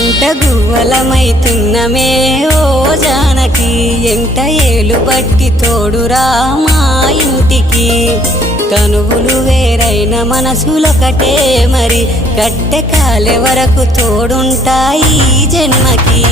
జంట గువ్వలమైతున్నమే ఓ జానకి ఎంట ఏలు బట్టి తోడురా మా ఇంటికి తనువులు వేరైన మనసులొకటే మరి కట్టె కాలే వరకు తోడుంటాయి జన్మకి